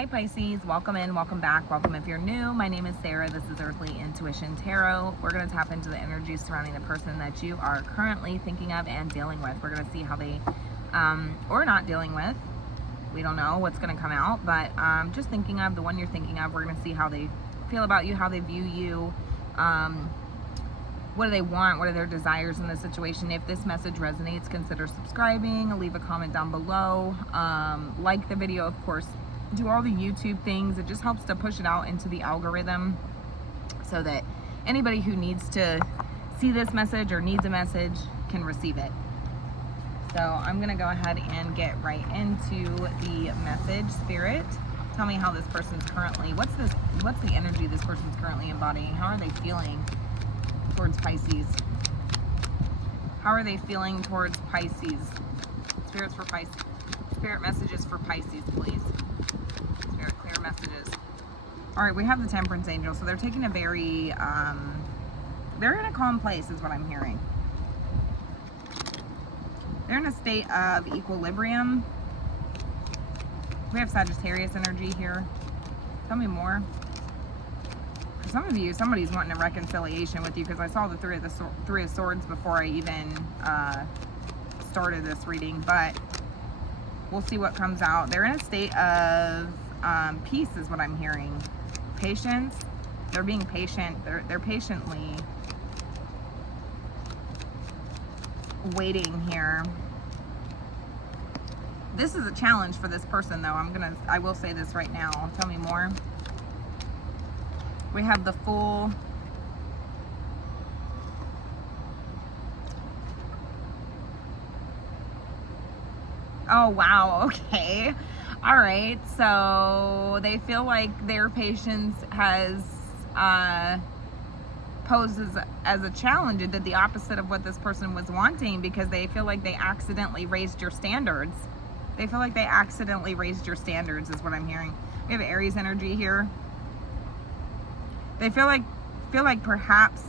Hi Pisces, welcome in, welcome back, welcome if you're new. My name is Sarah, this is Earthly Intuition Tarot. We're going to tap into the energy surrounding the person that you are currently thinking of and dealing with. We're going to see how they, or not dealing with, we don't know what's going to come out, but just thinking of the one you're thinking of. We're going to see how they feel about you, how they view you, what do they want, what are their desires in this situation. If this message resonates, consider subscribing, leave a comment down below, like the video, of course. Do all the YouTube things. It just helps to push it out into the algorithm so that anybody who needs to see this message or needs a message can receive it. So I'm gonna go ahead and get right into the message. Spirit, tell me how this person's currently, what's the energy this person's currently embodying? How are they feeling towards Pisces? How are they feeling towards Pisces? Spirits for Pisces. Spirit messages for Pisces, please. Spirit, clear messages. All right, we have the Temperance Angel. So they're taking a very, they're in a calm place is what I'm hearing. They're in a state of equilibrium. We have Sagittarius energy here. Tell me more. For some of you, somebody's wanting a reconciliation with you because I saw the Three of Swords before I even started this reading, but we'll see what comes out. They're in a state of peace is what I'm hearing. Patience. They're being patient. They're patiently waiting here. This is a challenge for this person though. I will say this right now. Tell me more. We have the Fool. Oh, wow. Okay. All right. So they feel like their patience has posed as a challenge. It did the opposite of what this person was wanting because they feel like they accidentally raised your standards. They feel like they accidentally raised your standards is what I'm hearing. We have Aries energy here. They feel like perhaps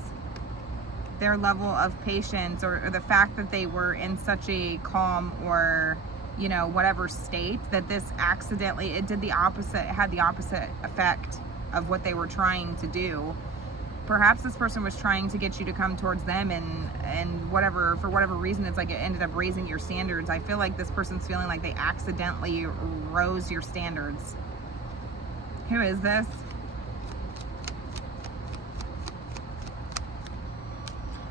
their level of patience or the fact that they were in such a calm or whatever state that this accidentally, it did the opposite, it had the opposite effect of what they were trying to do. Perhaps this person was trying to get you to come towards them and whatever, for whatever reason, it's like it ended up raising your standards. I feel like this person's feeling like they accidentally rose your standards. Who is this?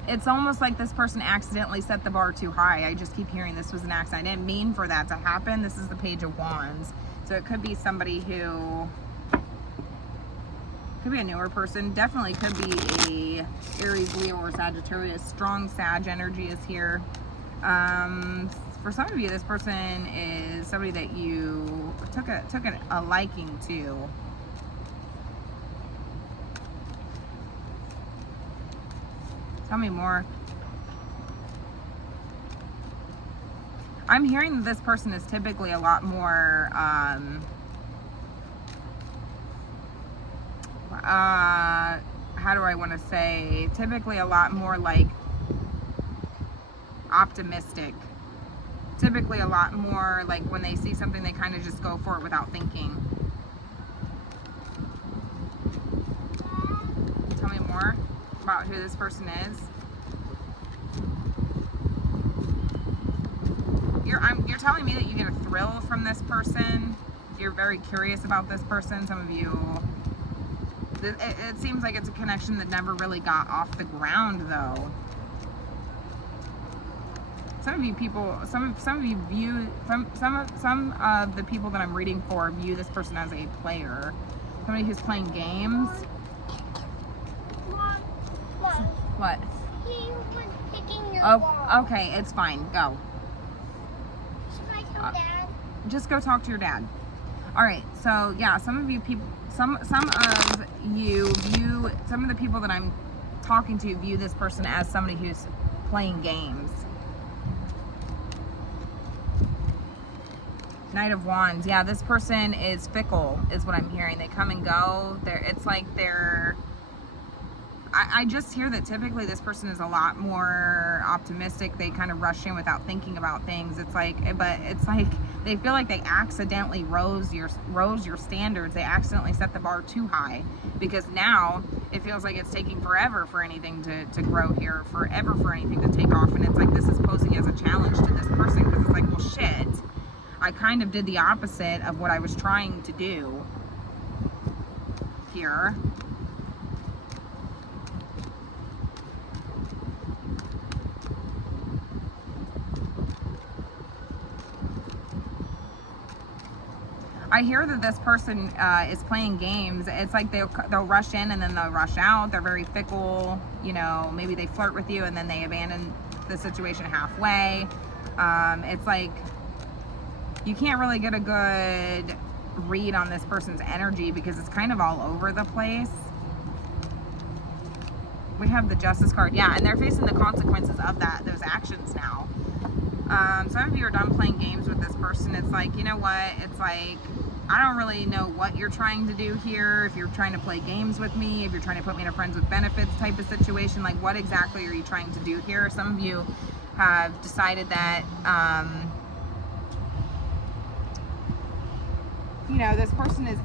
It's almost like this person accidentally set the bar too high. I just keep hearing this was an accident. I didn't mean for that to happen. This is the Page of Wands. So it could be somebody who, could be a newer person. Definitely could be a Aries, Leo, or Sagittarius. Strong Sag energy is here. For some of you, this person is somebody that you took a liking to. Tell me more. I'm hearing that this person is typically a lot more, how do I want to say, typically a lot more like optimistic. Typically a lot more like when they see something, they kind of just go for it without thinking. Tell me more about who this person is. You're telling me that you get a thrill from this person. You're very curious about this person. Some of you, it seems like it's a connection that never really got off the ground though. Some of you people, some of you view, some of the people that I'm reading for view this person as a player. Somebody who's playing games. What? He was picking your ball. Okay, it's fine. Go. Should I tell Dad? Just go talk to your dad. All right. So yeah, some of you people, some of the people that I'm talking to view this person as somebody who's playing games. Knight of Wands. Yeah, this person is fickle, is what I'm hearing. They come and go. It's like they're I just hear that typically this person is a lot more optimistic. They kind of rush in without thinking about things. It's like, but it's like they feel like they accidentally rose your standards. They accidentally set the bar too high, because now it feels like it's taking forever for anything to grow here, forever for anything to take off. And it's like this is posing as a challenge to this person, because it's like, well, shit, I kind of did the opposite of what I was trying to do here. I hear that this person is playing games. It's like they'll rush in and then they'll rush out. They're very fickle. You know, maybe they flirt with you and then they abandon the situation halfway. It's like you can't really get a good read on this person's energy because it's kind of all over the place. We have the Justice card. Yeah, and they're facing the consequences of those actions now. Some of you are done playing games with this person. It's like, you know what? It's like, I don't really know what you're trying to do here. If you're trying to play games with me, if you're trying to put me in a friends with benefits type of situation, like what exactly are you trying to do here? Some of you have decided that, you know, this person is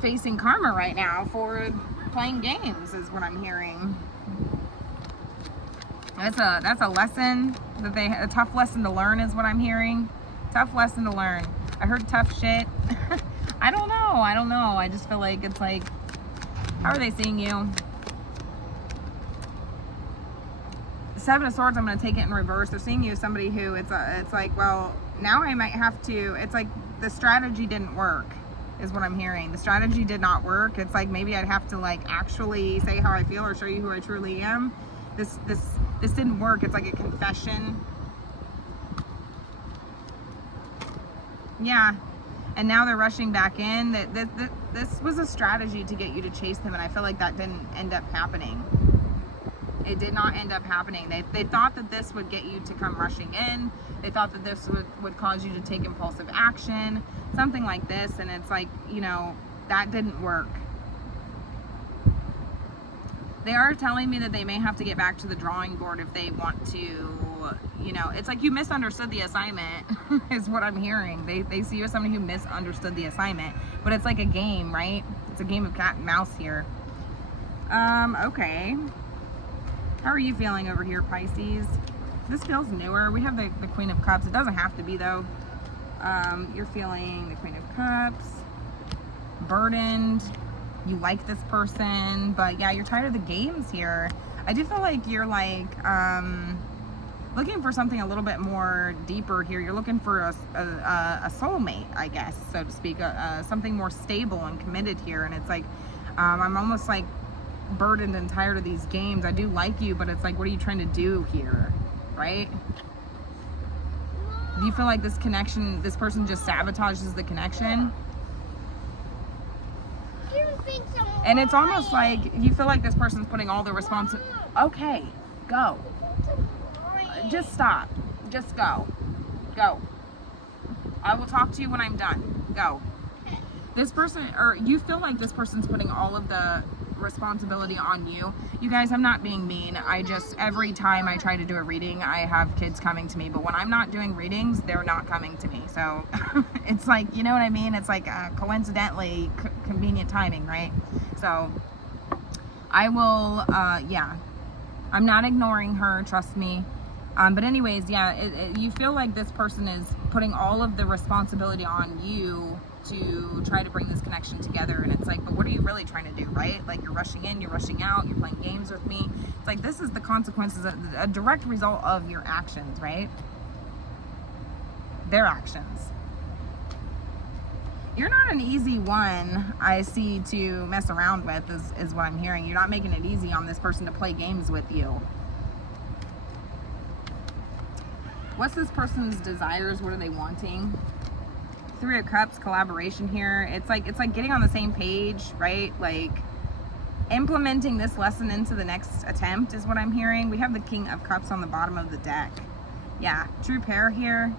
facing karma right now for playing games, is what I'm hearing. That's a lesson that a tough lesson to learn is what I'm hearing. Tough lesson to learn. I heard tough shit. I don't know. I just feel like it's like, how are they seeing you? Seven of Swords, I'm going to take it in reverse. They're seeing you as somebody who it's like, well, now I might have to, it's like the strategy didn't work is what I'm hearing. The strategy did not work. It's like maybe I'd have to like actually say how I feel or show you who I truly am. This didn't work. It's like a confession. Yeah. And now they're rushing back in. This was a strategy to get you to chase them, and I feel like that didn't end up happening. It did not end up happening. They thought that this would get you to come rushing in. They thought that this would cause you to take impulsive action, something like this, and it's like, you know, that didn't work. They are telling me that they may have to get back to the drawing board if they want to, you know, it's like you misunderstood the assignment is what I'm hearing. They see you as somebody who misunderstood the assignment, but it's like a game, right? It's a game of cat and mouse here. Okay. How are you feeling over here, Pisces? This feels newer. We have the Queen of Cups. It doesn't have to be, though. You're feeling the Queen of Cups. Burdened. You like this person, but yeah, you're tired of the games here. I do feel like you're like looking for something a little bit more deeper here. You're looking for a soulmate, I guess, so to speak, something more stable and committed here. And it's like I'm almost like burdened and tired of these games. I do like you, but it's like, what are you trying to do here, right? Do you feel like this connection, this person just sabotages the connection? And it's almost like you feel like this person's putting all the responsibility. Okay, go. Just stop. Just go. Go. I will talk to you when I'm done. Go. This person, or you feel like this person's putting all of the responsibility on you. You guys, I'm not being mean. I just, every time I try to do a reading, I have kids coming to me, but when I'm not doing readings, they're not coming to me. So it's like, you know what I mean? It's like coincidentally convenient timing, right? So I will, yeah, I'm not ignoring her, trust me. But anyways, yeah, you feel like this person is putting all of the responsibility on you to try to bring this connection together. And it's like, but what are you really trying to do, right? Like, you're rushing in, you're rushing out, you're playing games with me. It's like, this is the consequences, a direct result of your actions, right? Their actions. You're not an easy one, I see, to mess around with, is what I'm hearing. You're not making it easy on this person to play games with you. What's this person's desires? What are they wanting? Three of Cups, collaboration here. It's like getting on the same page, right? Like implementing this lesson into the next attempt is what I'm hearing. We have the King of Cups on the bottom of the deck. Yeah, true pair here.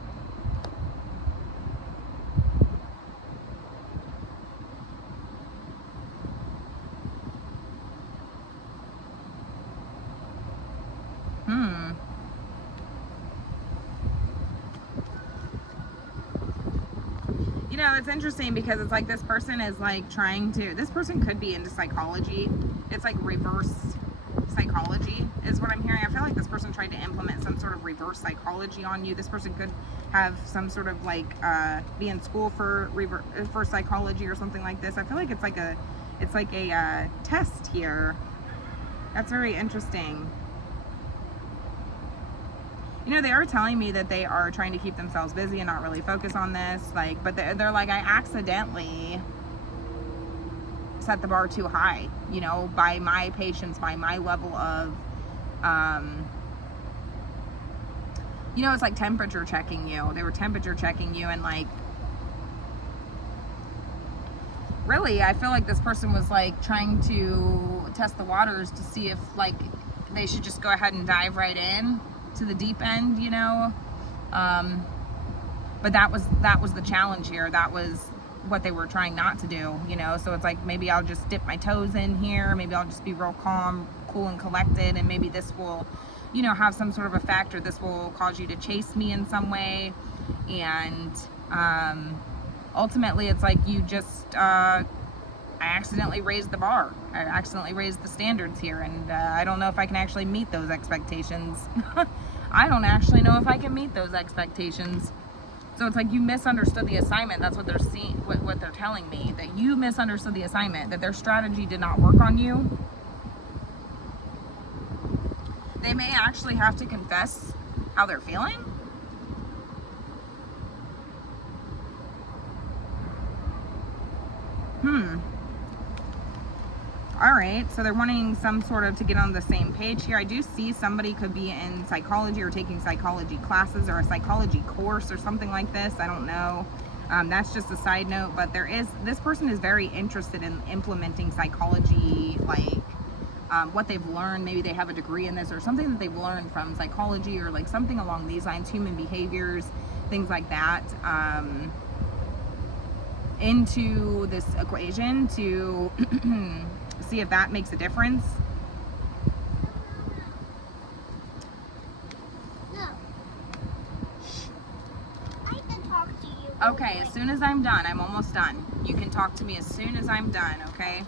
You know, it's interesting because it's like this person is like trying to, this person could be into psychology. It's like reverse psychology is what I'm hearing. I feel like this person tried to implement some sort of reverse psychology on you. This person could have some sort of like be in school for psychology or something like this. I feel like it's like a test here. That's very interesting. You know, they are telling me that they are trying to keep themselves busy and not really focus on this. Like, but they're like, I accidentally set the bar too high, you know, by my patience, by my level of, you know, it's like temperature checking you. They were temperature checking you, and like, really, I feel like this person was like trying to test the waters to see if like they should just go ahead and dive right in to the deep end, you know. But that was the challenge here. That was what they were trying not to do, you know. So it's like, maybe I'll just dip my toes in here, maybe I'll just be real calm, cool and collected, and maybe this will, you know, have some sort of effect, or this will cause you to chase me in some way. And ultimately it's like you just I accidentally raised the bar. I accidentally raised the standards here, and I don't know if I can actually meet those expectations. I don't actually know if I can meet those expectations. So it's like you misunderstood the assignment. That's what they're seeing, what they're telling me, that you misunderstood the assignment, that their strategy did not work on you. They may actually have to confess how they're feeling. All right, so they're wanting some sort of to get on the same page here. I do see somebody could be in psychology or taking psychology classes or a psychology course or something like this. I don't know. That's just a side note, but this person is very interested in implementing psychology, like what they've learned. Maybe they have a degree in this or something that they've learned from psychology, or like something along these lines, human behaviors, things like that, into this equation to see if that makes a difference. No. I can talk to you. Okay, as soon as I'm done. I'm almost done. You can talk to me as soon as I'm done, okay?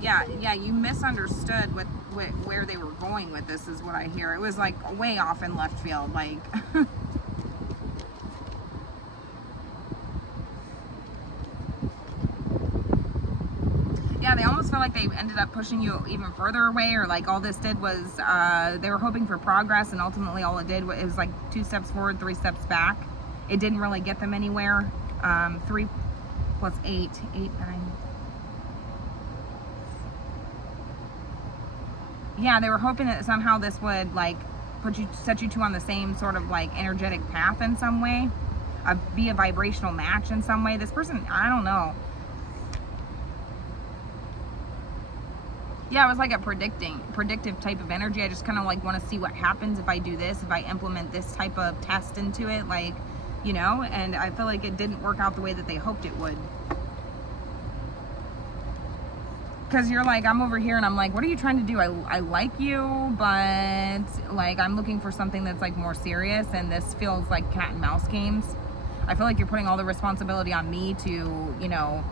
Yeah, you misunderstood where they were going with this, is what I hear. It was like way off in left field, like yeah, they almost felt like they ended up pushing you even further away, or like all this did was they were hoping for progress, and ultimately all it did was like 2 steps forward, 3 steps back. It didn't really get them anywhere. 3 plus 8, 9. Yeah, they were hoping that somehow this would like set you two on the same sort of like energetic path in some way, be a vibrational match in some way. This person, I don't know. Yeah, it was like a predictive type of energy. I just kind of like want to see what happens if I do this, if I implement this type of test into it, like, you know, and I feel like it didn't work out the way that they hoped it would. Because you're like, I'm over here and I'm like, what are you trying to do? I like you, but like I'm looking for something that's like more serious, and this feels like cat and mouse games. I feel like you're putting all the responsibility on me to, you know,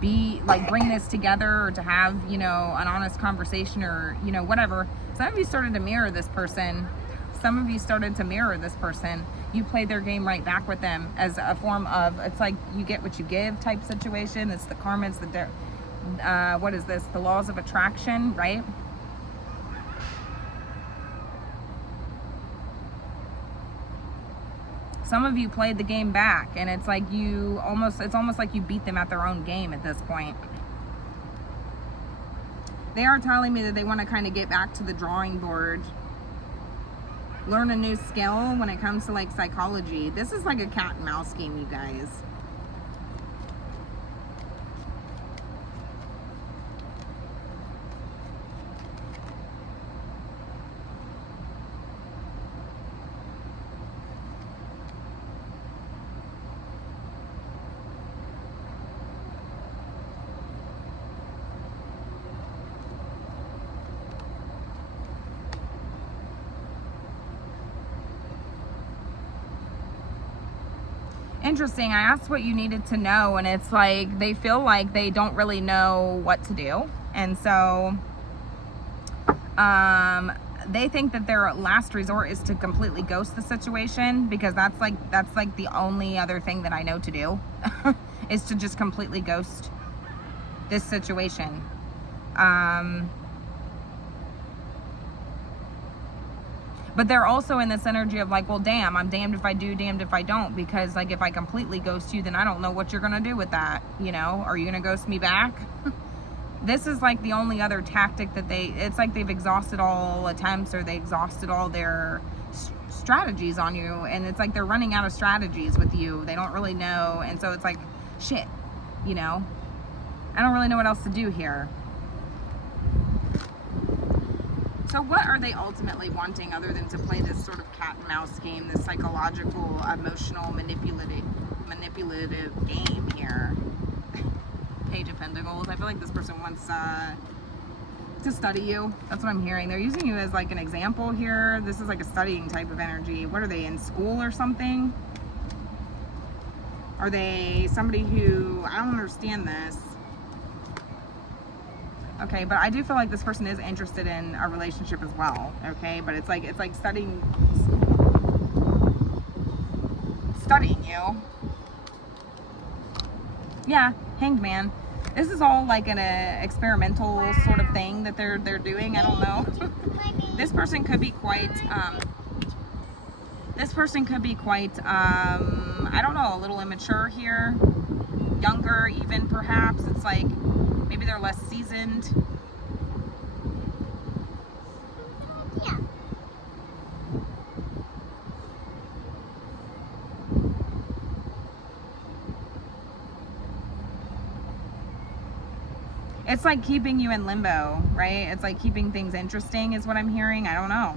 be like bring this together, or to have, you know, an honest conversation, or, you know, whatever. Some of you started to mirror this person. You played their game right back with them as a form of, it's like you get what you give type situation. It's the karma, it's the what is this, the laws of attraction, right? Some of you played the game back, and it's like it's almost like you beat them at their own game at this point. They are telling me that they want to kind of get back to the drawing board, learn a new skill when it comes to like psychology. This is like a cat and mouse game, you guys. Interesting. I asked what you needed to know, and it's like they feel like they don't really know what to do. And so they think that their last resort is to completely ghost the situation, because that's like the only other thing that I know to do is to just completely ghost this situation. But they're also in this energy of like, well, damn, I'm damned if I do, damned if I don't, because like if I completely ghost you, then I don't know what you're gonna do with that. You know, are you gonna ghost me back? This is like the only other tactic that it's like they've exhausted all attempts, or they exhausted all their strategies on you, and it's like they're running out of strategies with you. They don't really know, and so it's like, shit, you know, I don't really know what else to do here. So what are they ultimately wanting other than to play this sort of cat and mouse game, this psychological, emotional, manipulative game here? Page of Pentacles. I feel like this person wants to study you. That's what I'm hearing. They're using you as like an example here. This is like a studying type of energy. What are they, in school or something? Are they somebody who, I don't understand this. Okay, but I do feel like this person is interested in a relationship as well. Okay, but it's like studying you. Yeah, Hanged Man. This is all like an experimental sort of thing that they're doing. I don't know. This person could be quite I don't know, a little immature here, younger even perhaps. It's like maybe they're less seasoned. Yeah. It's like keeping you in limbo, right? It's like keeping things interesting is what I'm hearing. I don't know.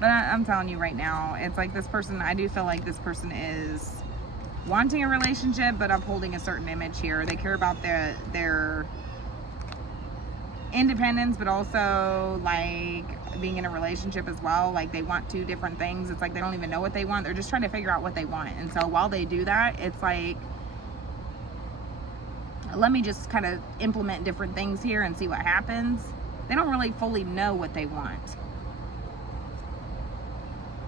But I'm telling you right now, it's like this person, I do feel like this person is wanting a relationship, but upholding a certain image here. They care about their independence, but also like being in a relationship as well. Like they want two different things. It's like they don't even know what they want. They're just trying to figure out what they want. And so while they do that, it's like, let me just kind of implement different things here and see what happens. They don't really fully know what they want.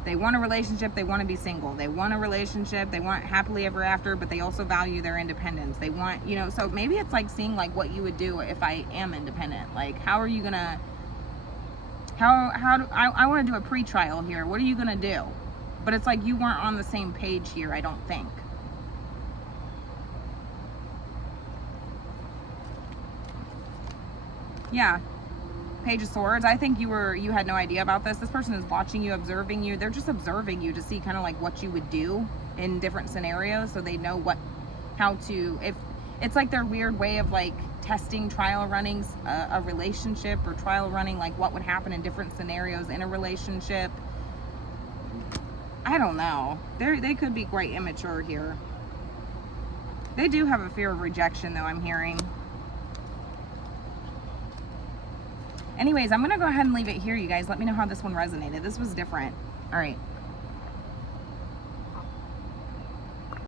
They want a relationship, they want to be single. They want a relationship, they want happily ever after, but they also value their independence. They want, you know, so maybe it's like seeing like what you would do if I am independent. Like, how are you gonna, I want to do a pre-trial here. What are you gonna do? But it's like you weren't on the same page here, I don't think. Yeah. Page of Swords. I think you had no idea about this. This person is watching you, observing you. They're just observing you to see kind of like what you would do in different scenarios, so they know how to, if it's like their weird way of like testing, trial running a relationship, or trial running like what would happen in different scenarios in a relationship. I don't know. They could be quite immature here. They do have a fear of rejection though, I'm hearing. Anyways, I'm going to go ahead and leave it here, you guys. Let me know how this one resonated. This was different. All right.